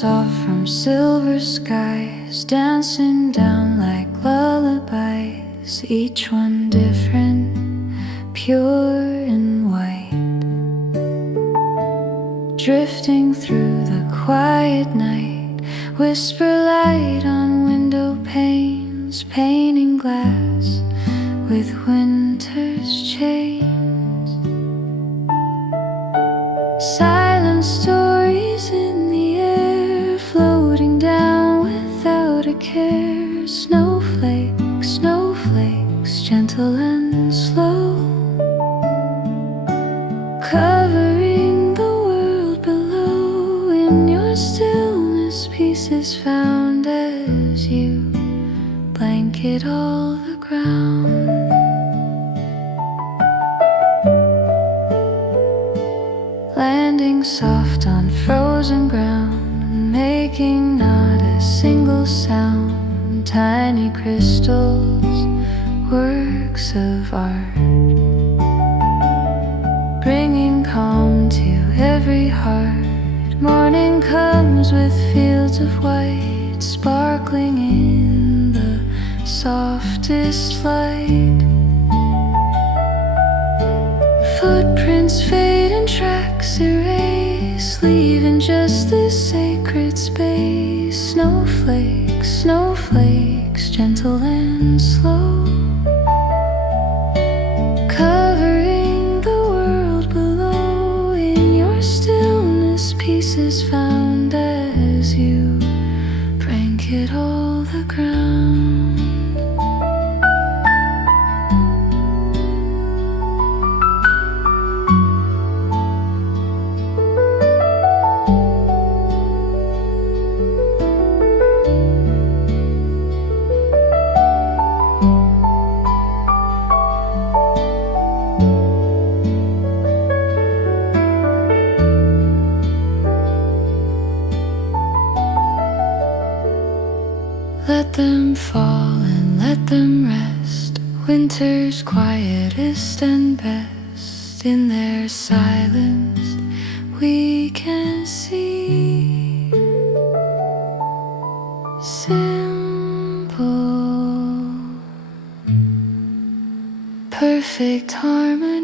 soft from silver skies, dancing down like lullabies, each one different, pure and white. Drifting through the quiet night, whisper light on window panes, painting glass with winter's chains. Silent stories in the air, floating down without a care. Snowflakes, snowflakes, gentle and slow, covering the world below. In your stillness, peace is found as you blanket all the ground. Landing soft on frozen ground, making not a single sound. Tiny crystals, works of art, bringing calm to every heart. Morning comes with fields of white, sparkling in the softest light. Footprints fade and tracks erase, leaving just the sacred space. Snowflakes, snowflakes, gentle and slow, covering the world below. In your stillness, peace is found as you blanket all the ground. Let them fall and let them rest, winter's quietest and best. In their silence we can see simple, perfect harmony.